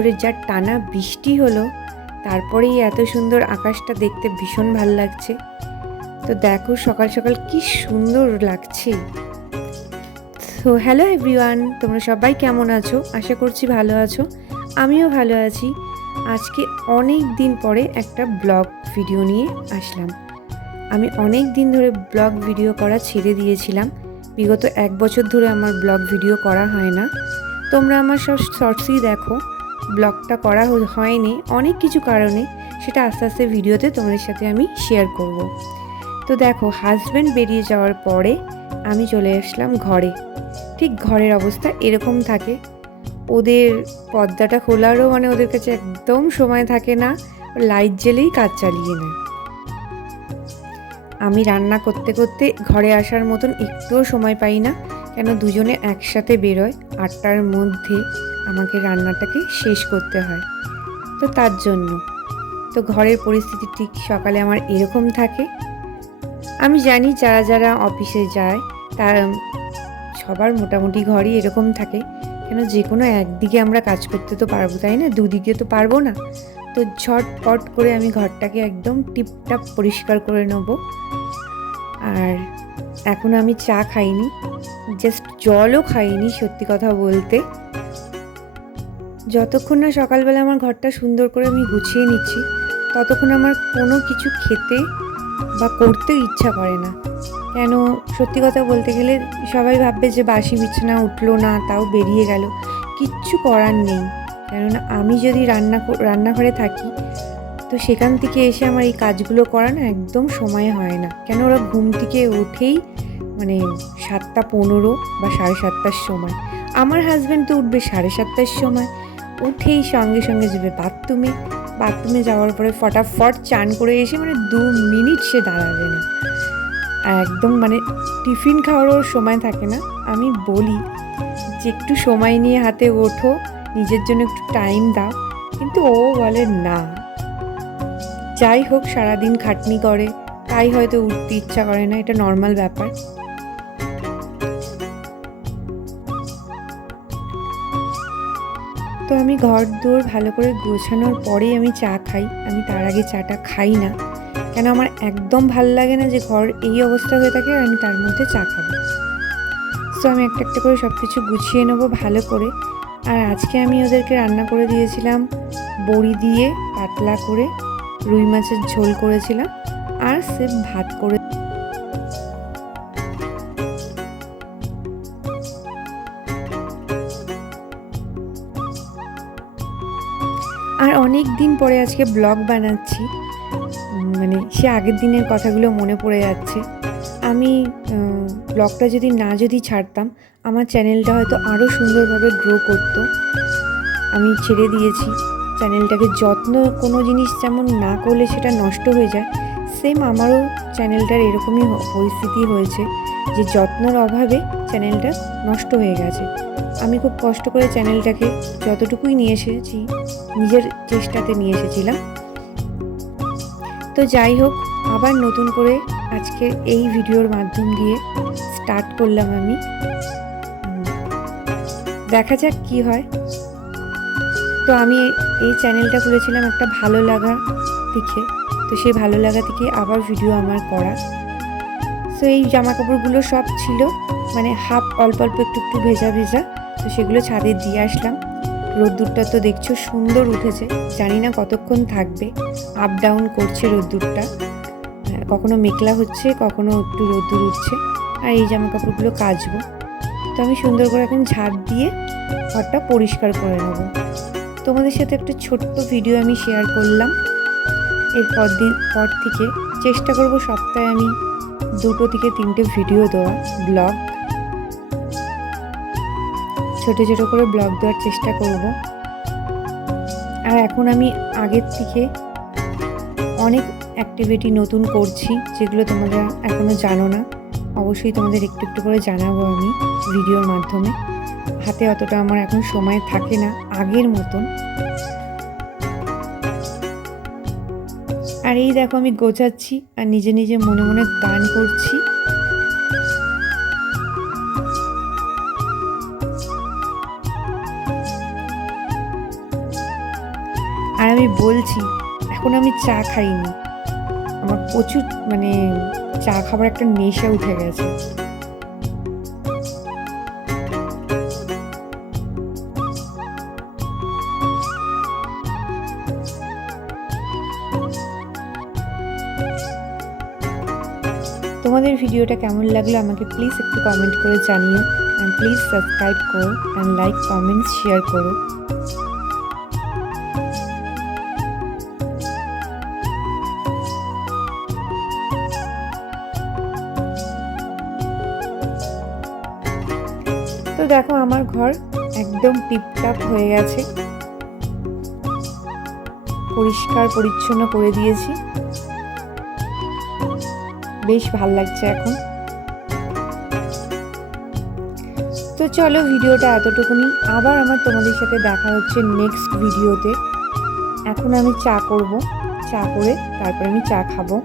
ধরে যা টানা বৃষ্টি হলো, তারপরেই এত সুন্দর আকাশটা দেখতে ভীষণ ভালো লাগছে। তো দেখো সকাল সকাল কি সুন্দর লাগছে। তো হ্যালো এভরিওয়ান, তোমরা সবাই কেমন আছো? আশা করছি ভালো আছো। আমিও ভালো আছি। আজকে অনেক দিন পরে একটা ব্লগ ভিডিও নিয়ে আসলাম। আমি অনেক দিন ধরে ব্লগ ভিডিও করা ছেড়ে দিয়েছিলাম। বিগত 1 বছর ধরে আমার ব্লগ ভিডিও করা হয় না। তোমরা আমার সব শর্টসই দেখো, ব্লগটা করা হয়নি অনেক কিছু কারণে। সেটা আস্তে আস্তে ভিডিওতে তোমাদের সাথে আমি শেয়ার করব। তো দেখো, হাজব্যান্ড বেরিয়ে যাওয়ার পরে আমি চলে আসলাম ঘরে। ঠিক ঘরের অবস্থা এরকম থাকে। ওদের পর্দাটা খোলারও ওদের কাছে একদম সময় থাকে না, লাইট জ্বেলেই কাজ চালিয়ে নেয়। আমি রান্না করতে করতে ঘরে আসার মতন একটুও সময় পাই না, কেন দুজনে একসাথে বেরোয়। 8টার মধ্যে আমাকে রান্নাটাকে শেষ করতে হয়। তো তার জন্য তো ঘরের পরিস্থিতি ঠিক সকালে আমার এরকম থাকে। আমি জানি যারা যারা অফিসে যায় তার সবার মোটামুটি ঘরই এরকম থাকে, কেন যে কোনো একদিকে আমরা কাজ করতে তো পারবো, তাই না? দুদিকে তো পারবো না। তো ঝটপট করে আমি ঘরটাকে একদম টিপটাপ পরিষ্কার করে নেব। আর এখন আমি চা খাইনি, জাস্ট জলও খাইনি। সত্যি কথা বলতে, যতক্ষণ না সকালবেলা আমার ঘরটা সুন্দর করে আমি গুছিয়ে নিচ্ছি, ততক্ষণ আমার কোনো কিছু খেতে বা করতে ইচ্ছা করে না। কেন, সত্যি কথা বলতে গেলে সবাই ভাববে যে বাসি বিছানা উঠলো না, তাও বেরিয়ে গেল। কিচ্ছু করার নেই, কেননা আমি যদি রান্নাঘরে থাকি, তো সেখান থেকে এসে আমার এই কাজগুলো করা না একদম সময় হয় না। কেন, ওরা ঘুম থেকে উঠেই 7:15 বা 7:30টার সময়। আমার হাজব্যান্ড তো উঠবে 7:30টার সময়। উঠেই সঙ্গে সঙ্গে যাবে বাথরুমে যাওয়ার পরে ফটাফট চান করে এসে 2 মিনিট সে দাঁড়াবে না। একদম টিফিন খাওয়ারও সময় থাকে না। আমি বলি যে একটু সময় নিয়ে হাতে ওঠো, নিজের জন্য একটু টাইম দাও, কিন্তু ও বলে না। যাই হোক, সারাদিন খাটনি করে, তাই হয়তো উঠতে ইচ্ছা করে না, এটা নর্মাল ব্যাপার। তো আমি ঘর দোর ভালো করে গোছানোর পরেই আমি চা খাই। আমি তার আগে চাটা খাই না, কেন আমার একদম ভাল লাগে না যে ঘর এই অবস্থা হয়ে থাকে আর আমি তার মধ্যে চা খাবো। সো আমি একটা একটা করে সব কিছু গুছিয়ে নেবো ভালো করে। আর আজকে আমি ওদেরকে রান্না করে দিয়েছিলাম বড়ি দিয়ে পাতলা করে রুই মাছের ঝোল করেছিলাম, আর সির্ফ ভাত করে। আর অনেক দিন পরে আজকে ব্লগ বানাচ্ছি, সে আগের দিনের কথাগুলো মনে পড়ে যাচ্ছে। আমি ব্লগটা যদি ছাড়তাম, আমার চ্যানেলটা হয়তো আরও সুন্দরভাবে গ্রো করতো। আমি ছেড়ে দিয়েছি চ্যানেলটাকে। কোনো জিনিস যেমন না করলে সেটা নষ্ট হয়ে যায়, সেম আমারও চ্যানেলটার এরকমই পরিস্থিতি হয়েছে যে যত্নের অভাবে চ্যানেলটা নষ্ট হয়ে গেছে। আমি খুব কষ্ট করে চ্যানেলটাকে যতটুকুই নিয়ে এসেছি, নিজের চেষ্টাতে নিয়ে এসেছিলাম। তো যাই হোক, আবার নতুন করে আজকে এই ভিডিওর মাধ্যম দিয়ে স্টার্ট করলাম আমি। দেখা যাক কি হয়। তো আমি এই চ্যানেলটা খুলেছিলাম একটা ভালো লাগা থেকে, তো সেই ভালো লাগা থেকে আবার ভিডিও আমার করা। সো এই জামা কাপড়গুলো সব ছিল হাফ অল্প অল্প একটু একটু ভেজা ভেজা, তো সেগুলো ছাদে দিয়ে আসলাম। রোদ্দুরটা তো দেখছো সুন্দর উঠেছে, জানি না কতক্ষণ থাকবে। আপ ডাউন করছে রোদ্দুরটা, কখনো মেঘলা হচ্ছে, কখনো একটু রোদ্দুর উঠছে। আর এই জামা কাপড়গুলো কাচবো। তো আমি সুন্দর করে এখন ঝাড় দিয়ে ঘরটা পরিষ্কার করে নেবো। তোমাদের সাথে একটা ছোট্ট ভিডিও আমি শেয়ার করলাম। এরপর পর থেকে চেষ্টা করব সপ্তাহে আমি 2 থেকে 3টে ভিডিও দেওয়া, ব্লগ, ছোট ছোট করে ব্লগ দেওয়ার চেষ্টা করব। আর এখন আমি আগের থেকে অনেক অ্যাক্টিভিটি নতুন করছি, যেগুলো তোমরা এখনও জানো না। অবশ্যই তোমাদের একটু একটু করে জানাবো আমি ভিডিওর মাধ্যমে। হাতে অতটা আমার এখন সময় থাকে না আগের মতন। আর এই দেখো, আমি গোছাচ্ছি আর নিজে নিজে মনে মনে গান করছি। আমি বলছি এখন আমি চা খাইনি, আমার প্রচুর মানে চা খাবার একটা নেশা উঠে গেছে। তোমাদের ভিডিওটা কেমন লাগলো আমাকে প্লিজ একটু কমেন্ট করে জানিও, অ্যান্ড প্লিজ সাবস্ক্রাইব করো অ্যান্ড লাইক কমেন্টস শেয়ার করো। তো দেখো আমার ঘর একদম টিপটাপ হয়ে গেছে, পরিষ্কার পরিচ্ছন্ন করে দিয়েছি, বেশ ভাল লাগছে এখন। তো চলো ভিডিওটা এতটুকুনি, আবার আমার তোমাদের সাথে দেখা হচ্ছে নেক্সট ভিডিওতে। এখন আমি চা করব, চা করে তারপর আমি চা খাবো।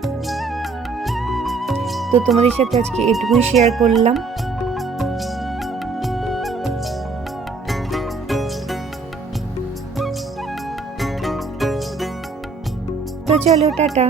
তো তোমাদের সাথে আজকে এটুকুই শেয়ার করলাম। তো চলো টাটা।